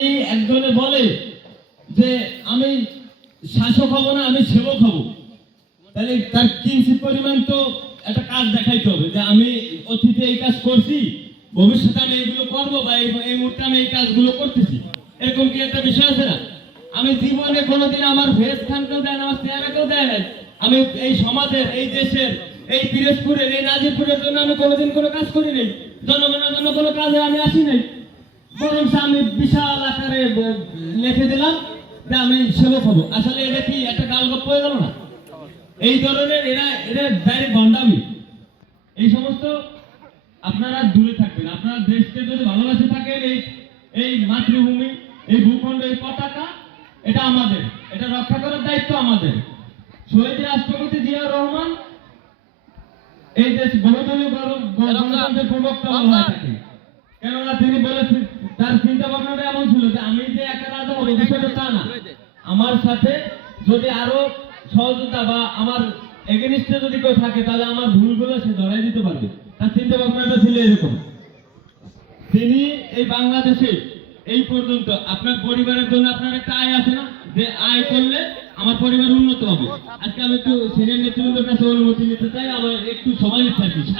একজনে বলে যে আমি শাসক হব না, আমি সেবক হব, তাহলে তার কিঞ্চিত পরিমাণ তো একটা কাজ দেখাইতে হবে যে আমি অতীতে এই কাজ করছি, ভবিষ্যতে আমি এগুলো করবো, বা এই মুহূর্তে আমি এই কাজগুলো করতেছি, এরকম কি একটা বিষয় আছে না? আমি জীবনে কোনোদিন আমার ভেজ খানকেও দেয় না, আমার চেহারাকেও দেয় নাই। আমি এই সমাজের, এই দেশের, এই পিরোজপুরের, এই নাজিরপুরের জন্য আমি কোনোদিন কোনো কাজ করি নাই, জনগণের জন্য কোনো কাজে আমি আসি নাই। বরং আমি বিশাল আকারে লিখে দিলাম যে আমি সেবক হবো। আসলে এটা কি একটা গালগপ্প হয়ে গেল না? এই ধরনের এরা ডাইরেক্ট ভণ্ডামি। এই সমস্ত আপনারা দূরে থাকবেন। আপনারা দেশকে যদি ভালোবাসে থাকেন, এই মাতৃভূমি, এই ভূখণ্ড, এই পতাকা এটা আমাদের, এটা রক্ষা করার দায়িত্ব আমাদের। শহীদ রাষ্ট্রপতি জিয়াউর রহমান এই দেশ বহুদলীয় গণতন্ত্রের প্রবক্তা বলা হয় থাকে, কেননা তিনি বলেছেন, তার চিন্তা ভাবনাটা এমন ছিল যে আমি যে একা রাজা হবো বিষয়টা তা না, আমার সাথে যদি আরো সহযোগিতা বা আমার এগেনিস্টে যদি কেউ থাকে তাহলে আমার ভুলগুলো সে ধরাই দিতে পারবে। তার চিন্তা ভাবনাটা ছিল এরকম। তিনি এই বাংলাদেশে এই পর্যন্ত আপনার পরিবারের জন্য আপনার একটা আয় আছে না, যে আয় করলে আমার পরিবার উন্নত হবে। আজকে আমি একটু সিনিয়র নেতৃবৃন্দের কাছে অনুমতি নিতে চাই, আমার একটু সময় নিতে চাই।